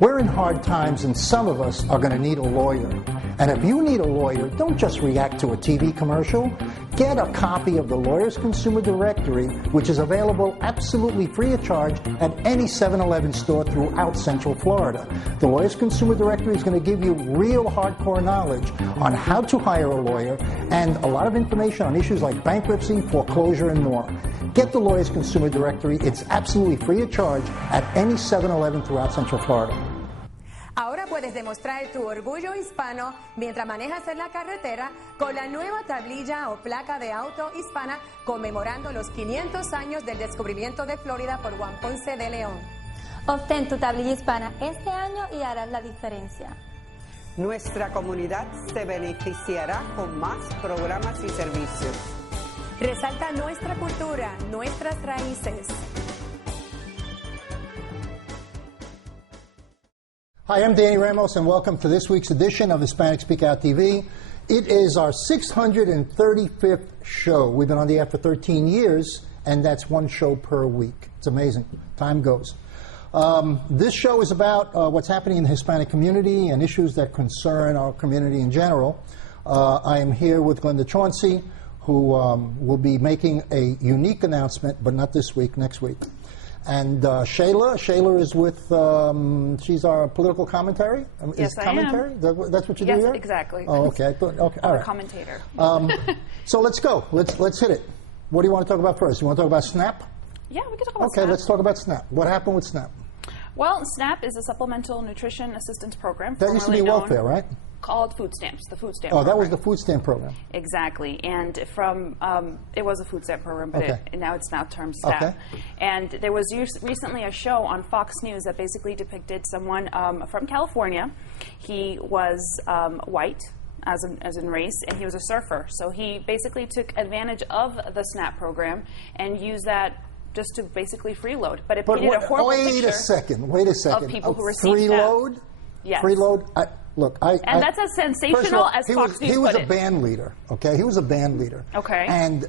We're in hard times, and some of us are going to need a lawyer. And if you need a lawyer, don't just react to a TV commercial. Get a copy of the Lawyers Consumer Directory, which is available absolutely free of charge at any 7-Eleven store throughout Central Florida. The Lawyers Consumer Directory is going to give you real hardcore knowledge on how to hire a lawyer and a lot of information on issues like bankruptcy, foreclosure, and more. Get the Lawyers Consumer Directory. It's absolutely free of charge at any 7-Eleven throughout Central Florida. Ahora puedes demostrar tu orgullo hispano mientras manejas en la carretera con la nueva tablilla o placa de auto hispana conmemorando los 500 años del descubrimiento de Florida por Juan Ponce de León. Obtén tu tablilla hispana este año y harás la diferencia. Nuestra comunidad se beneficiará con más programas y servicios. Resalta nuestra cultura, nuestras raíces. Hi, I'm Danny Ramos, and welcome to this week's edition of Hispanic Speak Out TV. It is our 635th show. We've been on the air for 13 years, and that's one show per week. It's amazing. Time goes. This show is about what's happening in the Hispanic community and issues that concern our community in general. I am here with Glenda Chauncey, who will be making a unique announcement, but not this week, next week. And Shayla is with, she's our political commentary? Yes, commentary? I am. That's what you do here? Yes, exactly. Oh, okay. I thought, okay, all I'm right. a commentator. So let's go. Let's hit it. What do you want to talk about first? You want to talk about SNAP? Yeah, we can talk about Okay, SNAP. let's talk about SNAP. What happened with SNAP? Well, SNAP is a supplemental nutrition assistance program. That used to be welfare, right? Called food stamps, the food stamp Oh, program. that was the food stamp program. Exactly, and from it was a food stamp program, but Okay. now it's now termed SNAP. Okay. And there was recently a show on Fox News that basically depicted someone from California. He was white, as in race, and he was a surfer. So he basically took advantage of the SNAP program and used that just to basically freeload. But it painted a horrible wait picture a second. of people who received SNAP. Freeload? Yes. Freeload? And that's as sensational as Fox News He was put a it. band leader, okay? He was a band leader. Okay. And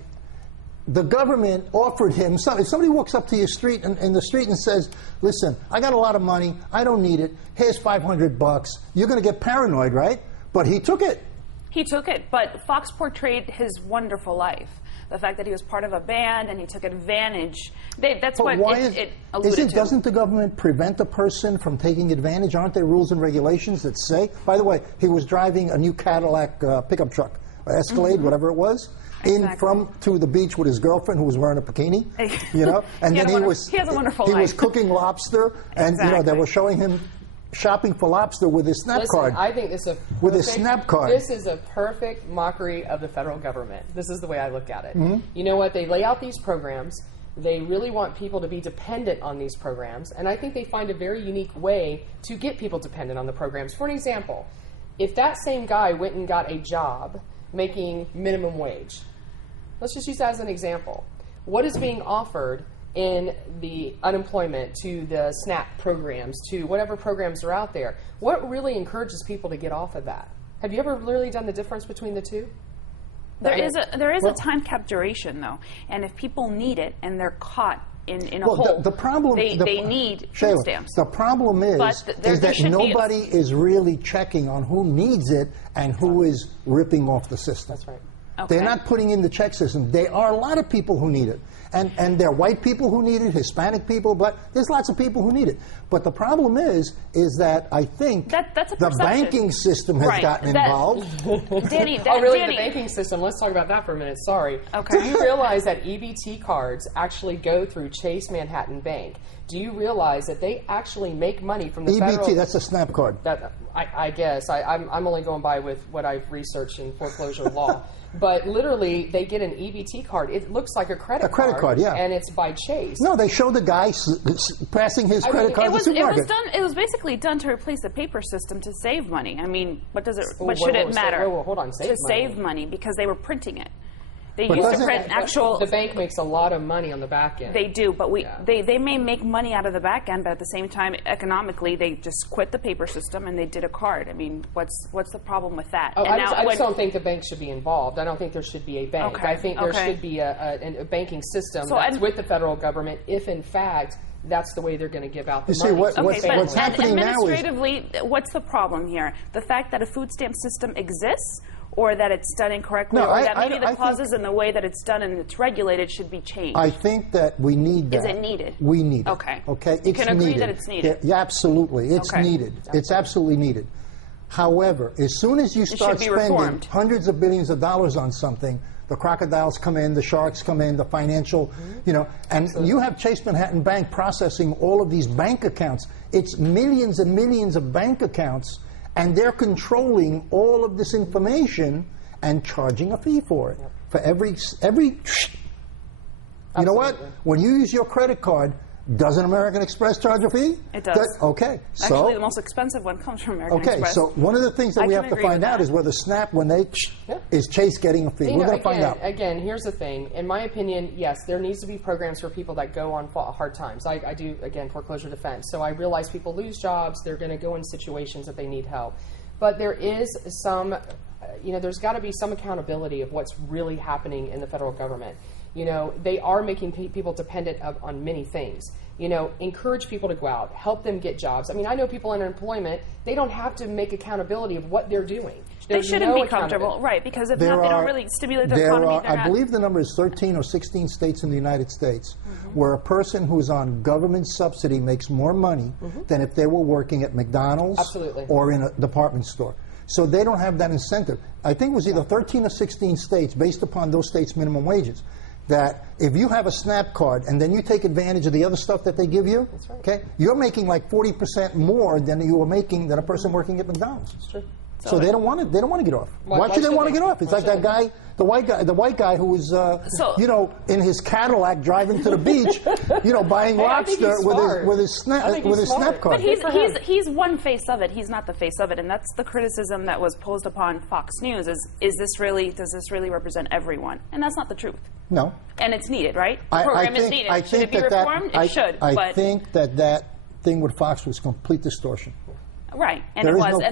the government offered him, if somebody walks up to your street in the street and says, listen, I got a lot of money, I don't need it, here's $500, you're going to get paranoid, right? But he took it. He took it, but Fox portrayed his wonderful life. The fact that he was part of a band and he took advantage. That's But what it alluded to. Doesn't the government prevent a person from taking advantage? Aren't there rules and regulations that say? By the way, he was driving a new Cadillac pickup truck, Escalade, whatever it was, to the beach with his girlfriend who was wearing a bikini, you know, and then he has a wonderful he life. was cooking lobster, and you know they were showing him shopping for lobster with his SNAP card. I think this is a perfect, with his SNAP card. This is a perfect mockery of the federal government. This is the way I look at it. Mm-hmm. You know what? They lay out these programs. They really want people to be dependent on these programs, and I think they find a very unique way to get people dependent on the programs. For an example, if that same guy went and got a job making minimum wage, let's just use that as an example. What is being offered in the unemployment, to the SNAP programs, to whatever programs are out there? What really encourages people to get off of that? Have you ever really done the difference between the two? There is a time cap duration, though, and if people need it and they're caught in a hole, the problem, they need food Shayla, stamps. The problem is that nobody is really checking on who needs it and who is ripping off the system. That's right. Okay. They're not putting in the check system. There are a lot of people who need it. And there are white people who need it, Hispanic people, but there's lots of people who need it. But the problem is that I think that's a the perception. banking system has gotten involved. Danny, Danny. The banking system. Let's talk about that for a minute. Sorry. Okay. Do you realize that EBT cards actually go through Chase Manhattan Bank? Do you realize that they actually make money from the federal... EBT, that's a SNAP card. I guess. I'm only going by with what I've researched in foreclosure law. But literally, they get an EBT card. It looks like a credit card. A credit card, yeah. And it's by Chase. No, they show the guy passing his credit card to the supermarket. It was basically done to replace the paper system to save money. I mean, what should it whoa, matter? hold on, save money because they were printing it. They But used to print actual. The bank makes a lot of money on the back end. They do, but they may make money out of the back end, but at the same time, economically, they just quit the paper system and they did a card. I mean, what's the problem with that? I just don't think the bank should be involved. I don't think there should be a bank. Okay, I think there should be a banking system that's with the federal government if, in fact, that's the way they're going to give out the You see, money. what- to what's- the Okay, what's but families. happening now is- administratively, what's the problem here? The fact that a food stamp system exists, or that it's done incorrectly, No, or I- that maybe I the think- clauses and the way that it's done and it's regulated should be changed? I think that we need that. Is it needed? We need it. Okay. Okay. You It's can agree needed. that it's needed? Yeah, absolutely. It's Okay. needed. It's absolutely needed. However, as soon as you start be spending reformed. hundreds of billions of dollars on something, the crocodiles come in, the sharks come in, the financial, and you have Chase Manhattan Bank processing all of these bank accounts. It's millions and millions of bank accounts, and they're controlling all of this information and charging a fee for it. For every you know what? Absolutely. When you use your credit card, doesn't American Express charge a fee? It does. Okay. So Actually, the most expensive one comes from American okay, Express. so one of the things that I we can have to agree find with out that. is whether Snap, when they Yeah. is Chase getting a fee. You We're know, going to find out. Again, here's the thing. In my opinion, yes, there needs to be programs for people that go on hard times. I do, again, foreclosure defense. So I realize people lose jobs. They're going to go in situations that they need help. But there is some, there's got to be some accountability of what's really happening in the federal government. They are making people dependent on many things. Encourage people to go out, help them get jobs. I mean, I know people in unemployment, they don't have to make accountability of what they're doing. They There's shouldn't no be comfortable, accountability. right? Because if not, they don't really stimulate the economy. They're I not- believe the number is 13 or 16 states in the United States where a person who's on government subsidy makes more money than if they were working at McDonald's Absolutely. or in a department store. So they don't have that incentive. I think it was either 13 or 16 states, based upon those states' minimum wages, that if you have a SNAP card and then you take advantage of the other stuff that they give you, right. okay, you're making like 40% more than you were making than a person working at McDonald's. It's true. So they don't want to. They don't want to get off. Why should they want to get off? It's Why like that should guy, the white guy who was, So- in his Cadillac driving to the beach, buying Hey, I think lobster he's with smart. his I think with he's his SNAP smart. card. But he's, Good for him. he's one face of it. He's not the face of it, and that's the criticism that was posed upon Fox News. Does this really represent everyone? And that's not the truth. No, And it's needed, right? The I program is think needed. I Should think it be that reformed? I It should. I but think that thing with Fox was complete distortion. right, and There it is was, no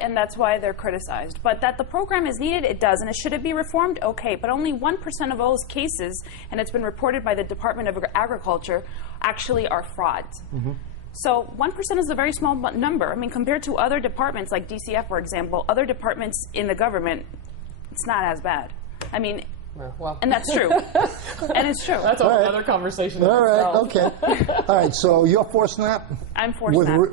and that's why they're criticized. But that the program is needed, it does, and should it be reformed? Okay, but only 1% of those cases, and it's been reported by the Department of Agriculture, actually are frauds. So 1% is a very small number. I mean, compared to other departments like DCF, for example, other departments in the government, it's not as bad. I mean, Well, and that's true, and it's true. that's a All right. another conversation. All right, itself. okay. All right, so you're for SNAP? I'm for with, SNAP.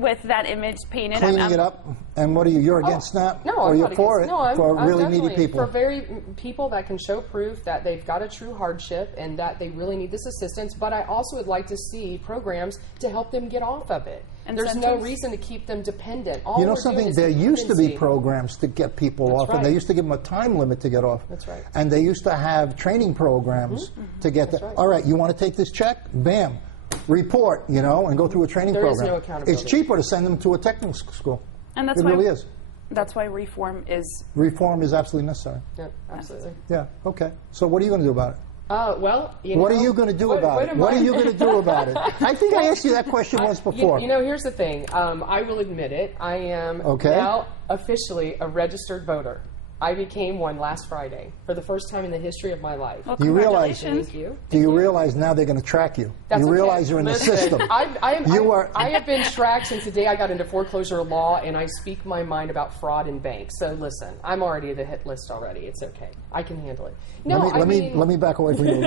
With That image painted. cleaning it up? And what are you? You're against SNAP? No, or I'm you're not for against, it? No, I'm, for I'm really needy definitely people? For people that can show proof that they've got a true hardship and that they really need this assistance. But I also would like to see programs to help them get off of it. There's no Incentives? reason to keep them dependent. All You know we're doing something? is There used to be dependency. programs to get people That's off, and they right. used to give them a time limit to get off. That's right. And they used to have training programs to get that. right. All right, you want to take this check? Bam. Report, and go through a training There is program. no accountability. It's cheaper to send them to a technical school. And that's it why really is. That's why reform is. Reform is absolutely necessary. Yeah, absolutely. Yeah, okay. So what are you going to do about it? Well, What are you going to do about it? What are you going to do about it? I think I asked you that question once before. Here's the thing. I will admit it. I am now officially a registered voter. I became one last Friday for the first time in the history of my life. Well, Do you realize? congratulations. Thank you. Do you realize now they're going to track you? That's you okay. realize you're in Listen, the system. I have been tracked since the day I got into foreclosure law, and I speak my mind about fraud in banks. So listen, I'm already at the hit list already. It's okay. I can handle it. No, let me back away from you.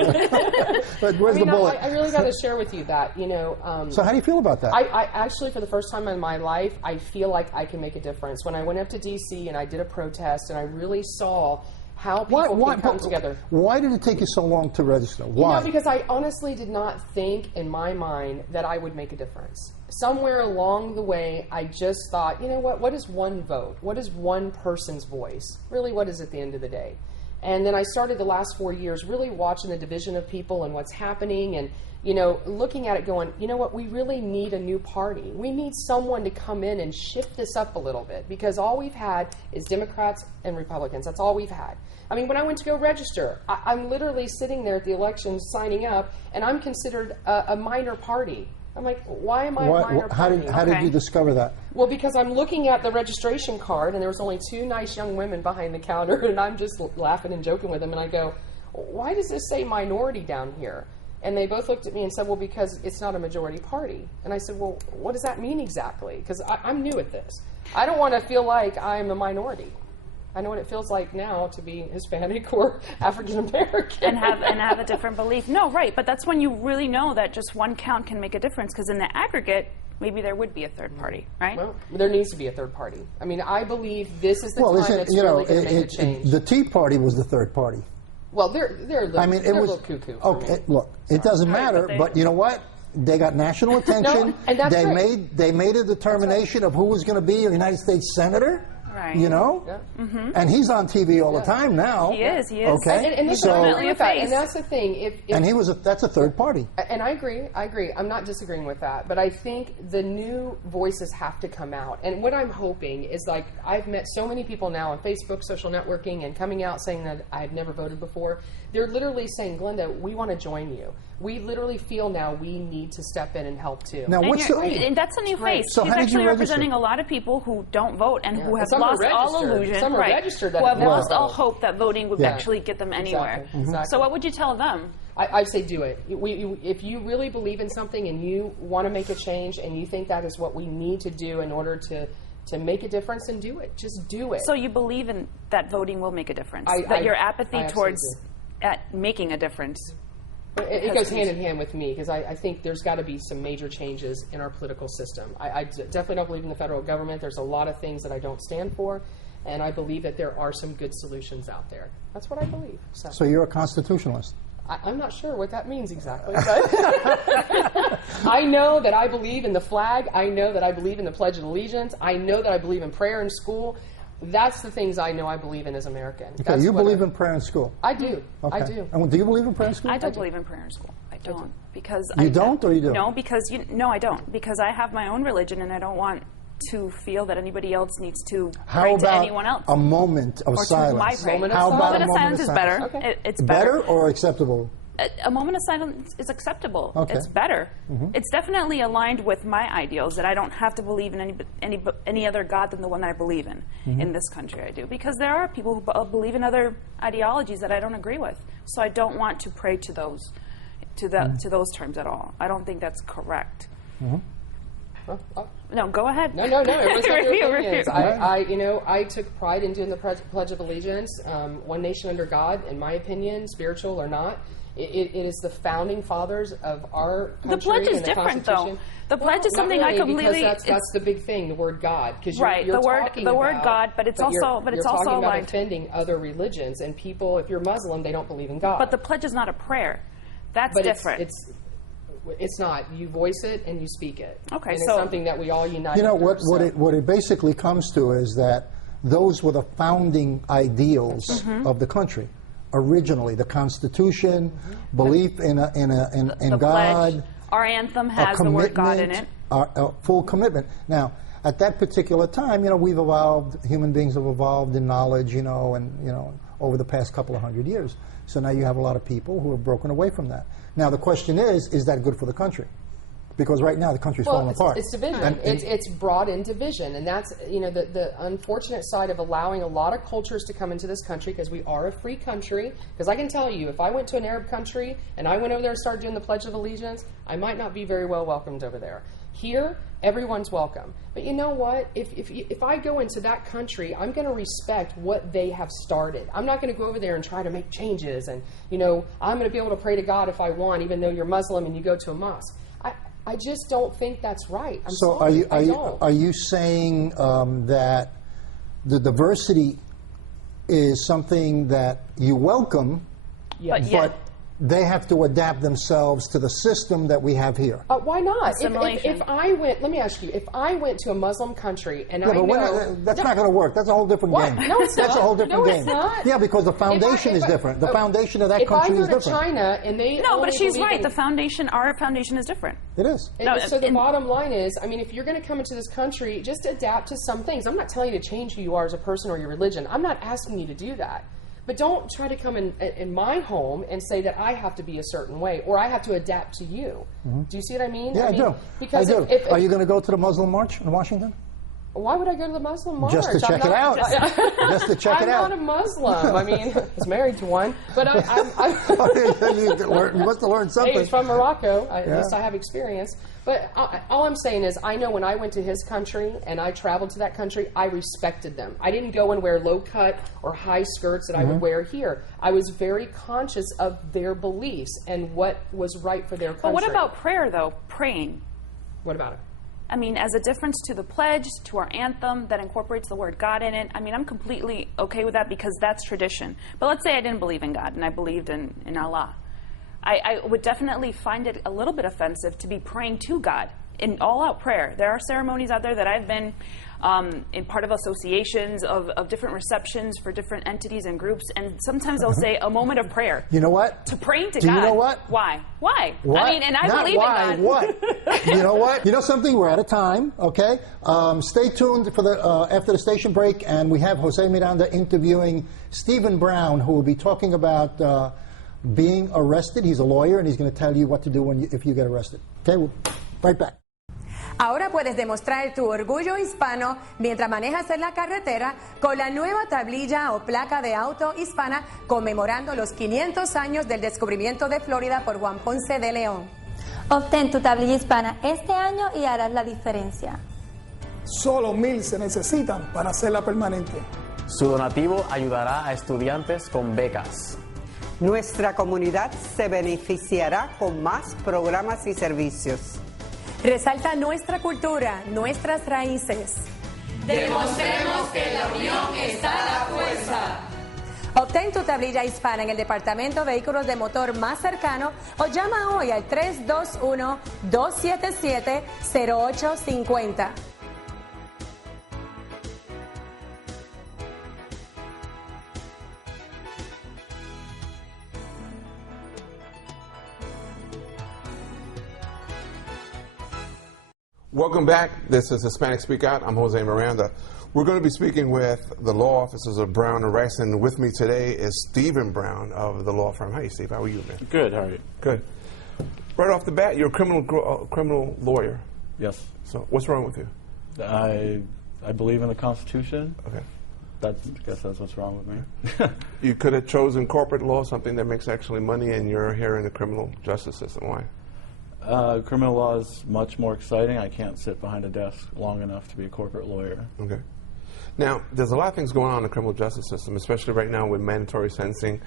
But where's the bullet? I really got to share with you that So how do you feel about that? I actually, for the first time in my life, I feel like I can make a difference. When I went up to D.C. and I did a protest, and I really saw how people can come together. Why did it take you so long to register? Why? Because I honestly did not think in my mind that I would make a difference. Somewhere along the way, I just thought, what is one vote? What is one person's voice? Really, what is it at the end of the day? And then I started the last 4 years really watching the division of people and what's happening and, looking at it going, we really need a new party. We need someone to come in and shift this up a little bit because all we've had is Democrats and Republicans. That's all we've had. I mean, when I went to go register, I'm literally sitting there at the election signing up, and I'm considered a minor party. I'm like, why am I a minor party? How did you discover that? Well, because I'm looking at the registration card, and there was only 2 nice young women behind the counter, and I'm just laughing and joking with them, and I go, why does this say minority down here? And they both looked at me and said, well, because it's not a majority party. And I said, well, what does that mean exactly? Because I'm new at this. I don't want to feel like I'm a minority. I know what it feels like now to be Hispanic or African American. and have a different belief. No, right, but that's when you really know that just one count can make a difference, because in the aggregate, maybe there would be a third party, right? Well, there needs to be a third party. I mean, I believe this is the time listen, that's really going to make a change. the Tea Party was the third party. Well, they're a little, I mean, they're it was a little cuckoo. For okay. me. Look, it doesn't matter, but but you know what? They got national attention. and that's they right. made a determination of who was going to be a United States senator. Right. You know, Yeah. and he's on TV all the time now. He is. Okay, And this So- is Definitely a face. and that's the thing. If and that's a third party. And I agree. I'm not disagreeing with that. But I think the new voices have to come out. And what I'm hoping is, like, I've met so many people now on Facebook, social networking, and coming out saying that I've never voted before. They're literally saying, Glenda, we want to join you. We literally feel now we need to step in and help too. Now, And, what's and that's a new great. face. So He's how did you actually register? representing a lot of people who don't vote and who And have some are lost all registered. illusion. Some are right. registered that who have have never lost all voted. hope that voting would Yeah. actually get them anywhere. Exactly. Exactly. So what would you tell them? I say do it. If you really believe in something and you want to make a change and you think that is what we need to do in order to make a difference, then do it. Just do it. So you believe in that voting will make a difference? I- that I- your apathy I towards absolutely making a difference? It goes hand in hand with me because I think there's got to be some major changes in our political system. I definitely don't believe in the federal government. There's a lot of things that I don't stand for, and I believe that there are some good solutions out there. That's what I believe. So you're a constitutionalist. I'm not sure what that means exactly, but I know that I believe in the flag. I know that I believe in the Pledge of Allegiance. I know that I believe in prayer in school. That's the things I know I believe in as American. Okay, That's you what believe in prayer in school. I do. Okay. I do. And do you believe in prayer in school? I don't believe in prayer in school. I don't because You don't, or you do? No, because no, I don't, because I have my own religion and I don't want to feel that anybody else needs to How pray about to anyone else. a moment of or silence? to my prayer. Moment of How about moment of silence is better. Okay. It's Better or acceptable? A moment of silence is acceptable. Okay. It's better. It's definitely aligned with my ideals that I don't have to believe in any other God than the one that I believe in this country. I do, because there are people who believe in other ideologies that I don't agree with. So I don't want to pray to those to those terms at all. I don't think that's correct. No, go ahead. No. It was not Review, your opinions. review. I took pride in doing the Pledge of Allegiance. One nation under God, in my opinion, spiritual or not. It is the founding fathers of our country. The pledge is and the different, though. Constitution. The pledge is Not something I really, completely- because that's the big thing, the word God. Because Right, you're the word- talking the word about- God, but it's you're also talking about aligned. offending other religions and people. If you're Muslim, they don't believe in God. But the pledge is not a prayer. That's But different. It's not. You voice it and you speak it. Okay, and so- it's something that we all unite. You know, under, what it basically comes to is that those were the founding ideals Mm-hmm. of the country. Originally, the Constitution, belief in the God, pledge. Our anthem has the word God in it. A full commitment. Now, at that particular time, we've evolved. Human beings have evolved in knowledge, and over the past couple of 100 years. So now you have a lot of people who have broken away from that. Now the question is that good for the country? Because right now the country's falling apart. It's division. And- It's brought in division, and that's the unfortunate side of allowing a lot of cultures to come into this country, because we are a free country. Because I can tell you, if I went to an Arab country and I went over there and started doing the Pledge of Allegiance, I might not be very well welcomed over there. Here, everyone's welcome. But you know what? If I go into that country, I'm going to respect what they have started. I'm not going to go over there and try to make changes. And I'm going to be able to pray to God if I want, even though you're Muslim and you go to a mosque. I just don't think that's right. I'm So sorry. are you saying that the diversity is something that you welcome, Yes. but they have to adapt themselves to the system that we have here? Why not? Assimilation. If I went, let me ask you, if I went to a Muslim country and Yeah, I but know... that's not going to work. That's a whole different What? game. No, it's That's not. a whole different No, game. it's not. Yeah, because the foundation is different. The foundation of that country is If I go different. to China and they No, only but she's believe right. in- Our foundation is different. It is. No, So the in- bottom line is, if you're going to come into this country, just adapt to some things. I'm not telling you to change who you are as a person or your religion. I'm not asking you to do that. But don't try to come in my home and say that I have to be a certain way or I have to adapt to you. Do you see what I mean? Yeah, I do. Because I do. If, Are you going to go to the Muslim March in Washington? Why would I go to the Muslim March? Just to check it out. Just to check it out. I'm not a Muslim. I mean, I was married to one, but I'm You must have learned something. Hey, he's from Morocco. At least I have experience. But all I'm saying is, I know when I went to his country and I traveled to that country, I respected them. I didn't go and wear low cut or high skirts that I would wear here. I was very conscious of their beliefs and what was right for their country. But what about prayer, though? Praying. What about it? I mean, as a difference to the pledge, to our anthem that incorporates the word God in it, I mean, I'm completely okay with that because that's tradition. But let's say I didn't believe in God and I believed in Allah. I would definitely find it a little bit offensive to be praying to God in all-out prayer. There are ceremonies out there that I've been in part of associations of different receptions for different entities and groups, and sometimes they'll say a moment of prayer. You know what? To praying to Do God. you know what? Why? Why? What? I mean, and I Not believe why, in God. What? You know what? You know something? We're out of time, okay? Stay tuned for the after the station break, and we have Jose Miranda interviewing Stephen Brown, who will be talking about being arrested. He's a lawyer, and he's going to tell you what to do if you get arrested. Okay, we'll right back. Ahora puedes demostrar tu orgullo hispano mientras manejas en la carretera con la nueva tablilla o placa de auto hispana conmemorando los 500 años del descubrimiento de Florida por Juan Ponce de León. Obtén tu tablilla hispana este año y harás la diferencia. Solo 1,000 se necesitan para hacerla permanente. Su donativo ayudará a estudiantes con becas. Nuestra comunidad se beneficiará con más programas y servicios. Resalta nuestra cultura, nuestras raíces. Demostremos que la unión está a la fuerza. Obtén tu tablilla hispana en el Departamento de Vehículos de Motor más cercano o llama hoy al 321-277-0850. Welcome back. This is Hispanic Speak Out. I'm Jose Miranda. We're going to be speaking with the law officers of Brown and Rice, and with me today is Stephen Brown of the law firm. Hi, Steve. How are you, man? Good. How are you? Good. Right off the bat, you're a criminal lawyer. Yes. So what's wrong with you? I believe in the Constitution. Okay. I guess that's what's wrong with me. You could have chosen corporate law, something that makes actually money, and you're here in the criminal justice system. Why? Criminal law is much more exciting. I can't sit behind a desk long enough to be a corporate lawyer. Okay. Now, there's a lot of things going on in the criminal justice system, especially right now with mandatory sentencing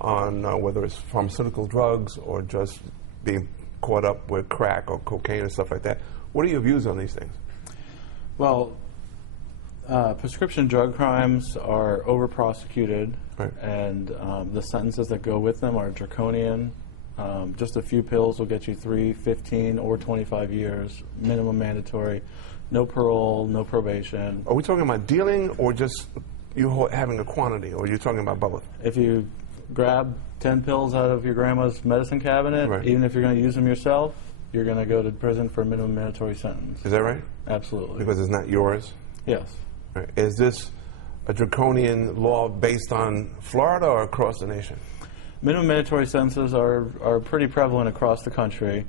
on whether it's pharmaceutical drugs or just being caught up with crack or cocaine and stuff like that. What are your views on these things? Well, prescription drug crimes are over-prosecuted, right, and the sentences that go with them are draconian. Just a few pills will get you 3, 15, or 25 years, minimum mandatory, no parole, no probation. Are we talking about dealing or just you having a quantity, or are you talking about both? If you grab 10 pills out of your grandma's medicine cabinet, right, even if you're going to use them yourself, you're going to go to prison for a minimum mandatory sentence. Is that right? Absolutely. Because it's not yours? Yes. Right. Is this a draconian law based on Florida or across the nation? Minimum mandatory sentences are pretty prevalent across the country.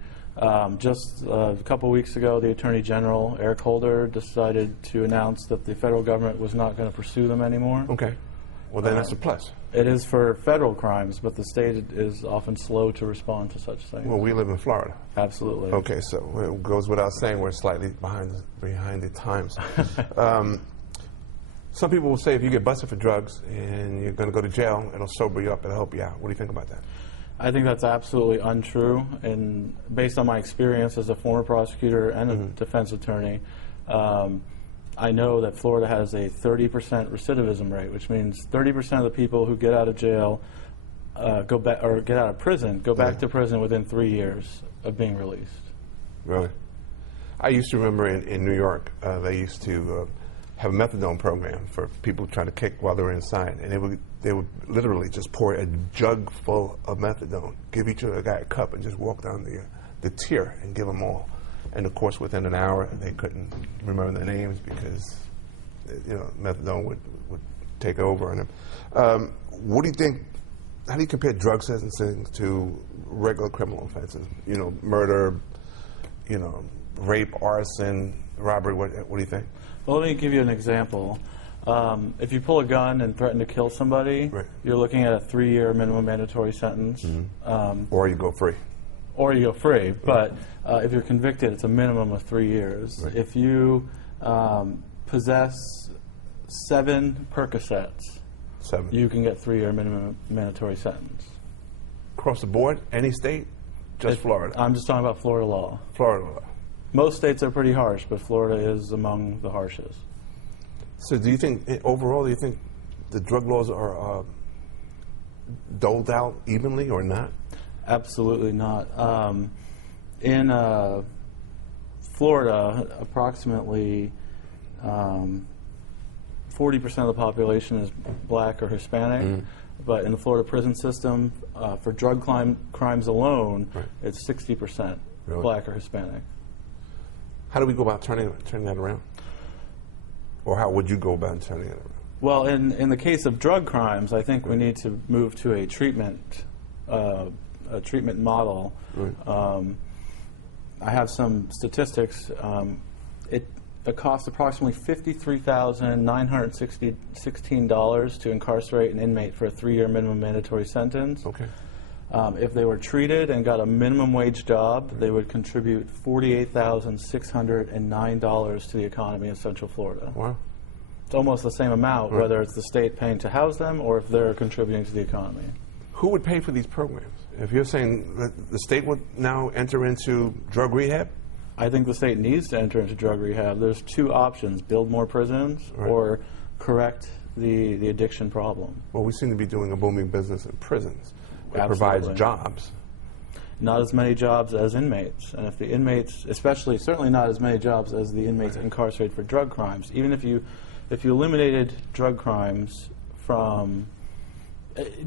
Just a couple weeks ago, the Attorney General, Eric Holder, decided to announce that the federal government was not going to pursue them anymore. Okay. Well, then that's a plus. It is for federal crimes, but the state is often slow to respond to such things. Well, we live in Florida. Absolutely. Okay, so it goes without saying we're slightly behind the times. Some people will say if you get busted for drugs and you're going to go to jail, it'll sober you up, it'll help you out. What do you think about that? I think that's absolutely untrue, and based on my experience as a former prosecutor and a defense attorney, I know that Florida has a 30% recidivism rate, which means 30% of the people who get out of jail go back, or get out of prison, go back to prison within 3 years of being released. Really? I used to remember in New York, they used to have a methadone program for people trying to kick while they were inside, and they would literally just pour a jug full of methadone, give each other a guy a cup, and just walk down the tier and give them all. And of course, within an hour, they couldn't remember their names because methadone would take over on them. What do you think? How do you compare drug sentencing to regular criminal offenses? Murder, rape, arson, robbery. What do you think? Well, let me give you an example. If you pull a gun and threaten to kill somebody, you're looking at a 3-year minimum mandatory sentence. Or you go free. Or you go free. But if you're convicted, it's a minimum of 3 years. Right. If you possess 7 Percocets, you can get 3-year minimum mandatory sentence. Across the board, any state? Just Florida? I'm just talking about Florida law. Florida law. Most states are pretty harsh, but Florida is among the harshest. So do you think, overall, do you think the drug laws are doled out evenly or not? Absolutely not. In Florida, approximately 40% of the population is black or Hispanic, but in the Florida prison system, for drug crimes alone, it's 60% black or Hispanic. How do we go about turning that around? Or how would you go about turning it around? Well, in the case of drug crimes, I think we need to move to a treatment model. I have some statistics. It costs approximately $53,916 to incarcerate an inmate for a 3-year minimum mandatory sentence. Okay. If they were treated and got a minimum wage job, they would contribute $48,609 to the economy in Central Florida. Wow. It's almost the same amount, whether it's the state paying to house them or if they're contributing to the economy. Who would pay for these programs? If you're saying that the state would now enter into drug rehab? I think the state needs to enter into drug rehab. There's 2 options: build more prisons or correct the addiction problem. Well, we seem to be doing a booming business in prisons. It Absolutely. provides jobs. Not as many jobs as inmates. And if the inmates, certainly not as many jobs as the inmates incarcerated for drug crimes. Even if you eliminated drug crimes from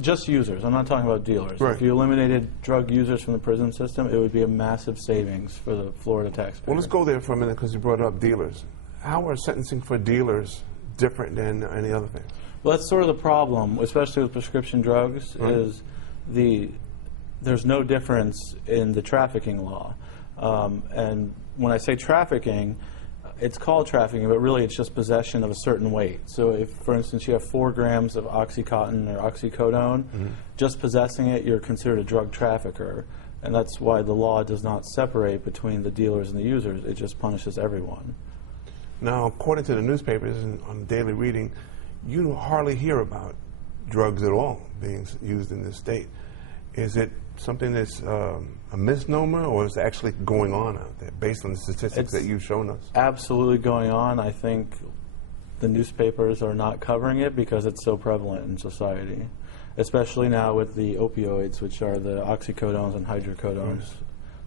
just users, I'm not talking about dealers. Right. If you eliminated drug users from the prison system, it would be a massive savings for the Florida taxpayer. Well, let's go there for a minute because you brought up dealers. How are sentencing for dealers different than any other thing? Well, that's sort of the problem, especially with prescription drugs, is there's no difference in the trafficking law. And when I say trafficking, it's called trafficking, but really it's just possession of a certain weight. So if, for instance, you have 4 grams of Oxycontin or oxycodone, just possessing it, you're considered a drug trafficker. And that's why the law does not separate between the dealers and the users. It just punishes everyone. Now, according to the newspapers and on daily reading, you hardly hear about drugs at all being used in this state. Is it something that's a misnomer, or is it actually going on out there based on the statistics that you've shown us? Absolutely going on. I think the newspapers are not covering it because it's so prevalent in society, especially now with the opioids, which are the oxycodones and hydrocodones,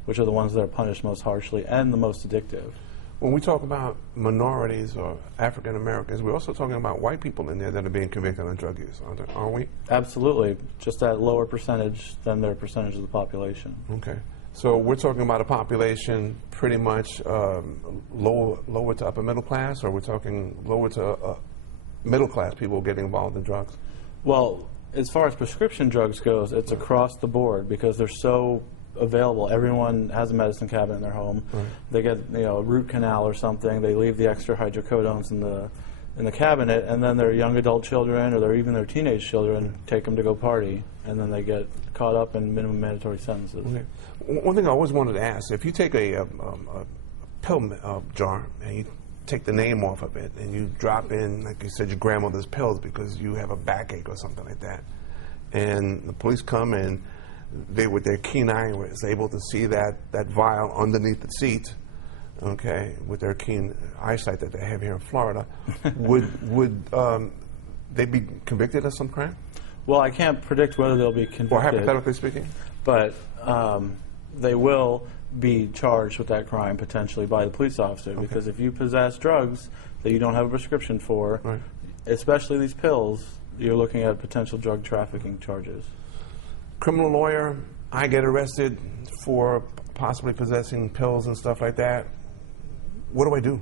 which are the ones that are punished most harshly and the most addictive. When we talk about minorities or African Americans, we're also talking about white people in there that are being convicted on drug use, aren't we? Absolutely, just at lower percentage than their percentage of the population. Okay. So we're talking about a population pretty much lower to upper middle class, or we're talking lower to middle class people getting involved in drugs? Well, as far as prescription drugs goes, it's across the board because they're so available. Everyone has a medicine cabinet in their home. They get a root canal or something. They leave the extra hydrocodones in the cabinet, and then their young adult children or even their teenage children take them to go party, and then they get caught up in minimum mandatory sentences. Okay. One thing I always wanted to ask: if you take a pill jar and you take the name off of it and you drop in, like you said, your grandmother's pills because you have a backache or something like that, and the police come and they, with their keen eye, was able to see that vial underneath the seat, okay, with their keen eyesight that they have here in Florida, would they be convicted of some crime? Well, I can't predict whether they'll be convicted. Or hypothetically speaking? But they will be charged with that crime potentially by the police officer, because if you possess drugs that you don't have a prescription for, especially these pills, you're looking at potential drug trafficking charges. Criminal lawyer, I get arrested for possibly possessing pills and stuff like that. What do I do?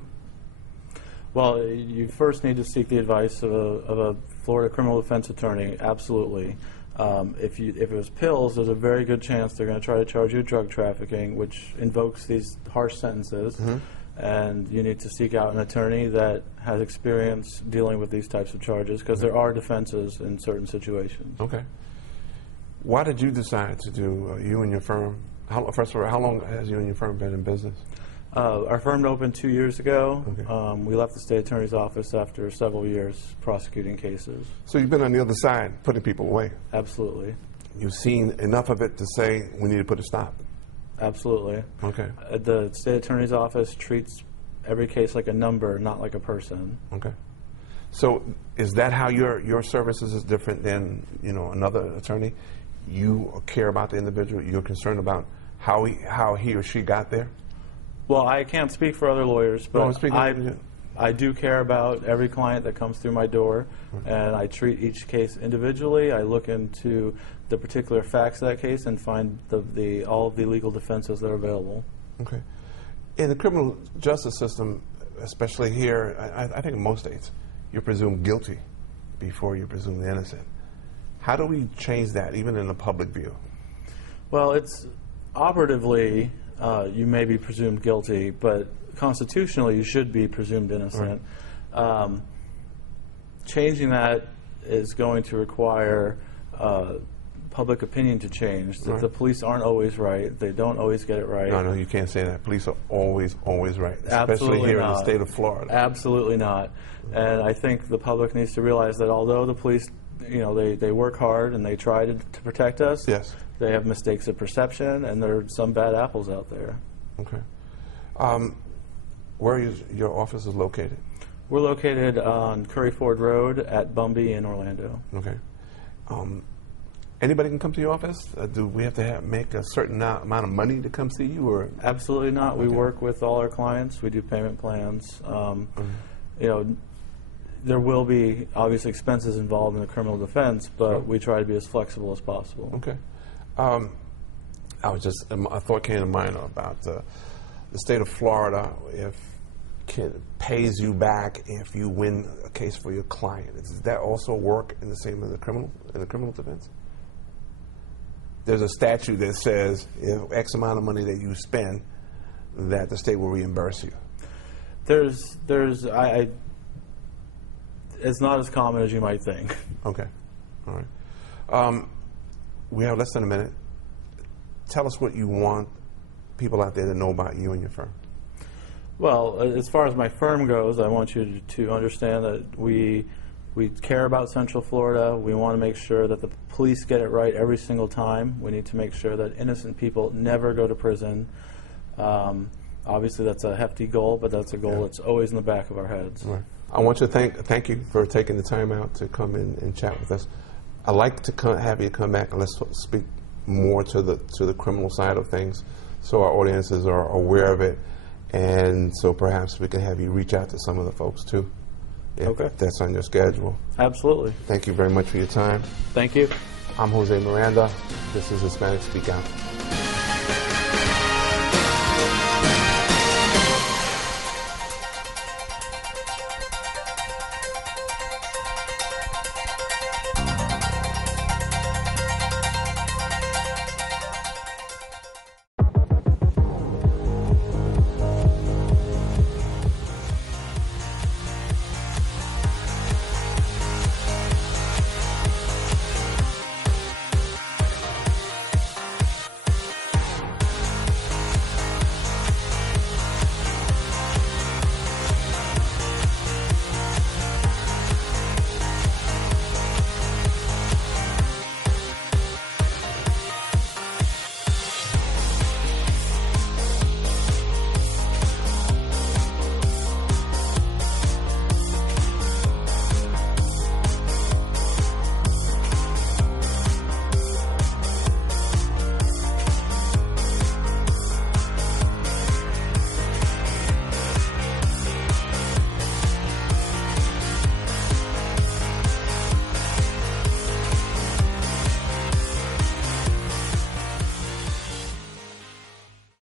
Well, you first need to seek the advice of a Florida criminal defense attorney, absolutely. If it was pills, there's a very good chance they're going to try to charge you drug trafficking, which invokes these harsh sentences. And you need to seek out an attorney that has experience dealing with these types of charges, because there are defenses in certain situations. Okay. Why did you decide to do you and your firm? First of all, how long has you and your firm been in business? Our firm opened 2 years ago. Okay. We left the state attorney's office after several years prosecuting cases. So you've been on the other side, putting people away. Absolutely. You've seen enough of it to say we need to put a stop. Absolutely. Okay. The state attorney's office treats every case like a number, not like a person. Okay. So is that how your services is different than another attorney? You care about the individual. You're concerned about how he or she got there. Well, I can't speak for other lawyers, but no, I do care about every client that comes through my door, and I treat each case individually. I look into the particular facts of that case and find all of the legal defenses that are available. Okay. In the criminal justice system, especially here, I think in most states, you're presumed guilty before you're presumed innocent. How do we change that, even in the public view? Well, it's operatively, you may be presumed guilty, but constitutionally you should be presumed innocent. Right. Changing that is going to require public opinion to change. Right. The police aren't always right. They don't always get it right. No, you can't say that. Police are always right, especially Absolutely here not. in the state of Florida. Absolutely not. And I think the public needs to realize that although the police, they work hard and they try to protect us, yes, they have mistakes of perception, and there are some bad apples out there. Okay. Where is your office is located? We're located on Curry Ford Road at Bumby in Orlando. Okay. Anybody can come to your office? Do we have to make a certain amount of money to come see you, or? Absolutely not. Okay. We work with all our clients. We do payment plans. There will be obviously expenses involved in the criminal defense, but we try to be as flexible as possible. Okay. A thought came to mind about the state of Florida. If pays you back if you win a case for your client, does that also work in the same as the criminal defense? There's a statute that says if X amount of money that you spend, that the state will reimburse you. It's not as common as you might think. Okay. All right. We have less than a minute. Tell us what you want people out there to know about you and your firm. Well, as far as my firm goes, I want you to understand that we care about Central Florida. We want to make sure that the police get it right every single time. We need to make sure that innocent people never go to prison. Obviously, that's a hefty goal, but that's a goal that's always in the back of our heads. Right. I want to thank you for taking the time out to come in and chat with us. I'd like to have you come back and let's speak more to the criminal side of things, so our audiences are aware of it, and so perhaps we can have you reach out to some of the folks too, if that's on your schedule. Absolutely. Thank you very much for your time. Thank you. I'm Jose Miranda. This is Hispanic Speak Out.